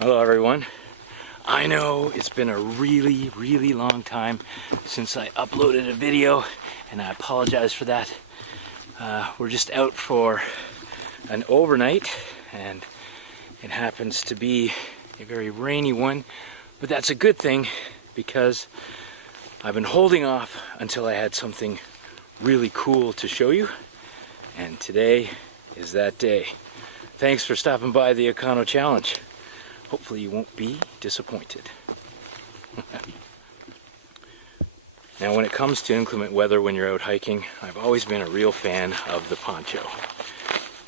Hello everyone. I know it's been a really long time since I uploaded a video, and I apologize for that. We're just out for an overnight, and it happens to be a very rainy one, but that's a good thing because I've been holding off until I had something really cool to show you, and today is that day. Thanks for stopping by the EconoChallenge. Hopefully you won't be disappointed. Now, when it comes to inclement weather when you're out hiking, I've always been a real fan of the poncho.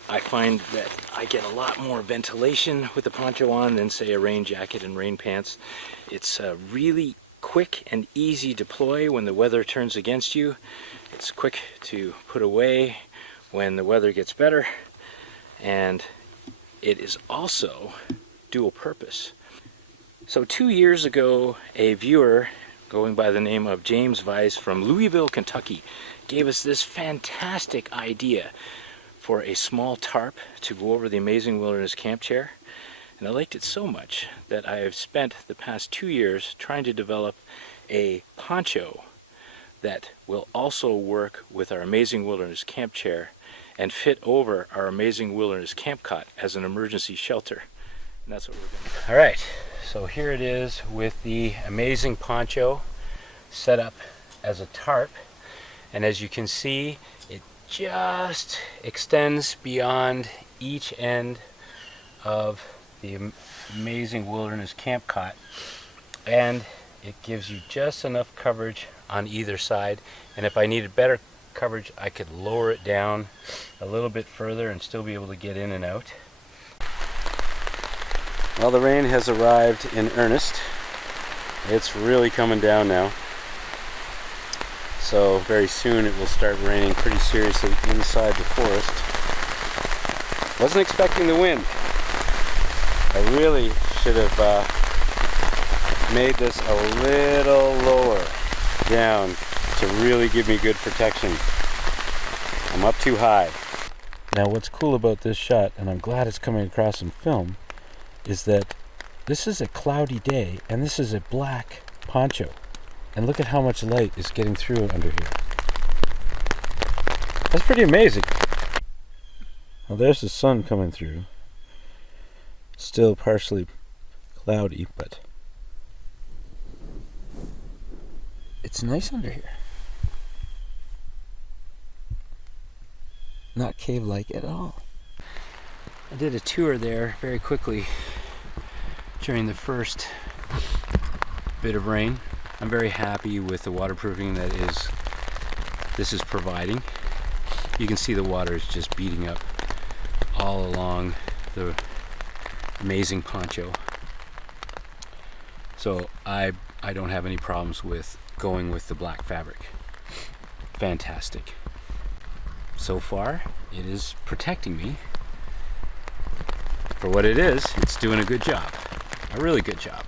I find that I get a lot more ventilation with the poncho on than, say, a rain jacket and rain pants. It's really quick and easy deploy when the weather turns against you. It's quick to put away when the weather gets better, and it is also dual purpose. So 2 years ago, a viewer going by the name of James Weiss from Louisville, Kentucky, gave us this fantastic idea for a small tarp to go over the Amazing Wilderness Camp Chair. And I liked it so much that I have spent the past 2 years trying to develop a poncho that will also work with our Amazing Wilderness Camp Chair and fit over our Amazing Wilderness Camp Cot as an emergency shelter. And that's what we're going to do. Alright, so here it is with the amazing poncho set up as a tarp. And as you can see, it just extends beyond each end of the Amazing Wilderness Camp Cot. And it gives you just enough coverage on either side. And if I needed better coverage, I could lower it down a little bit further and still be able to get in and out. Well, the rain has arrived in earnest. It's really coming down now. So very soon it will start raining pretty seriously inside the forest. Wasn't expecting the wind. I really should have made this a little lower down to really give me good protection. I'm up too high. Now what's cool about this shot, and I'm glad it's coming across in film, is that this is a cloudy day and this is a black poncho. And look at how much light is getting through under here. That's pretty amazing. Well, there's the sun coming through. Still partially cloudy, but it's nice under here. Not cave-like at all. I did a tour there very quickly during the first bit of rain. I'm very happy with the waterproofing that this is providing. You can see the water is just beating up all along the amazing poncho. So I don't have any problems with going with the black fabric. Fantastic. So far, it is protecting me. For what it is, it's doing a good job. A really good job.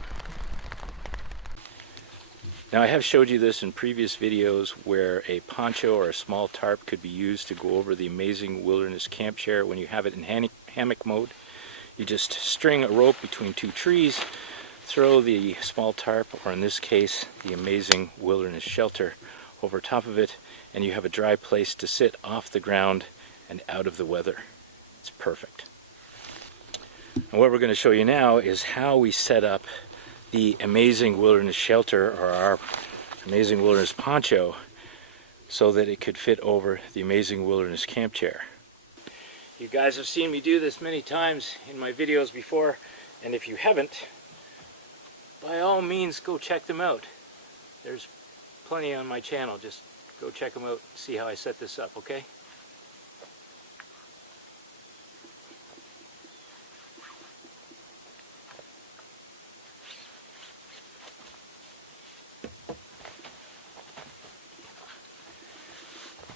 Now, I have showed you this in previous videos where a poncho or a small tarp could be used to go over the Amazing Wilderness Camp Chair when you have it in hammock mode. You just string a rope between two trees, throw the small tarp, or in this case, the Amazing Wilderness Shelter, over top of it, and you have a dry place to sit off the ground and out of the weather. It's perfect. And what we're going to show you now is how we set up the Amazing Wilderness Shelter, or our Amazing Wilderness Poncho, so that it could fit over the Amazing Wilderness Camp Chair. You guys have seen me do this many times in my videos before, and if you haven't, by all means go check them out. There's plenty on my channel. Just go check them out, see how I set this up, okay?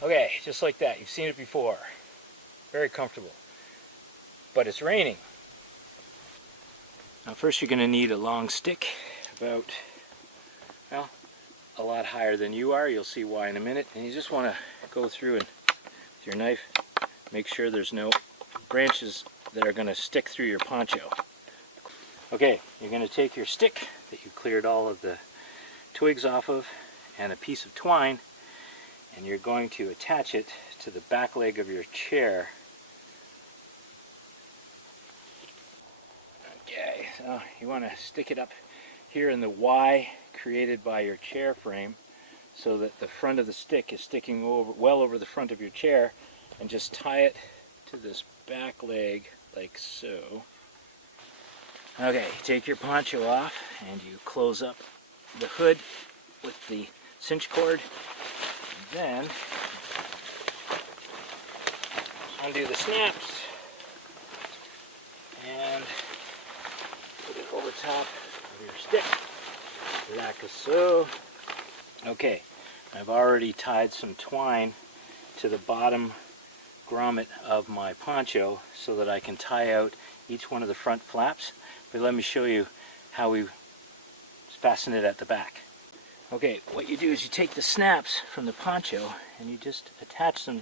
Okay, just like that. You've seen it before. Very comfortable. But it's raining. Now first you're going to need a long stick, about, well, a lot higher than you are. You'll see why in a minute. And you just want to go through and with your knife, make sure there's no branches that are going to stick through your poncho. Okay, you're going to take your stick that you cleared all of the twigs off of and a piece of twine, and you're going to attach it to the back leg of your chair. Okay, so you want to stick it up here in the Y created by your chair frame so that the front of the stick is sticking over, well over the front of your chair, and just tie it to this back leg like so. Okay, take your poncho off and you close up the hood with the cinch cord. Then undo the snaps and put it over top of your stick like so. Okay, I've already tied some twine to the bottom grommet of my poncho so that I can tie out each one of the front flaps. But let me show you how we fasten it at the back. Okay, what you do is you take the snaps from the poncho and you just attach them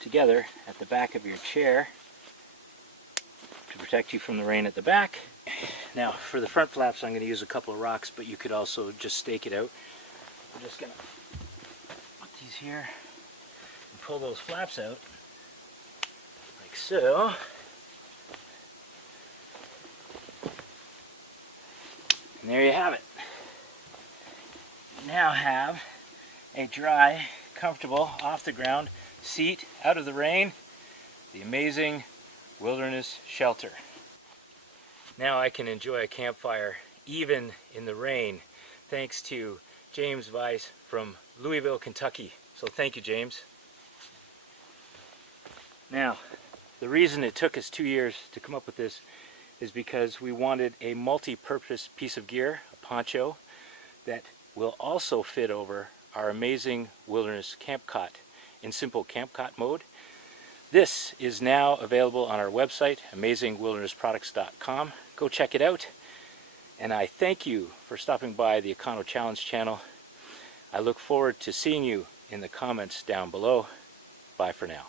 together at the back of your chair to protect you from the rain at the back. Now, for the front flaps, I'm going to use a couple of rocks, but you could also just stake it out. I'm just going to put these here and pull those flaps out like so. And there you have it. You now have a dry, comfortable, off the ground seat out of the rain, the Amazing Wilderness Shelter. Now I can enjoy a campfire even in the rain, thanks to James Weiss from Louisville, Kentucky. So thank you, James. Now, the reason it took us 2 years to come up with this is because we wanted a multi-purpose piece of gear, a poncho, that will also fit over our Amazing Wilderness Camp Cot in simple camp cot mode. This is now available on our website, amazingwildernessproducts.com. Go check it out. And I thank you for stopping by the EconoChallenge channel. I look forward to seeing you in the comments down below. Bye for now.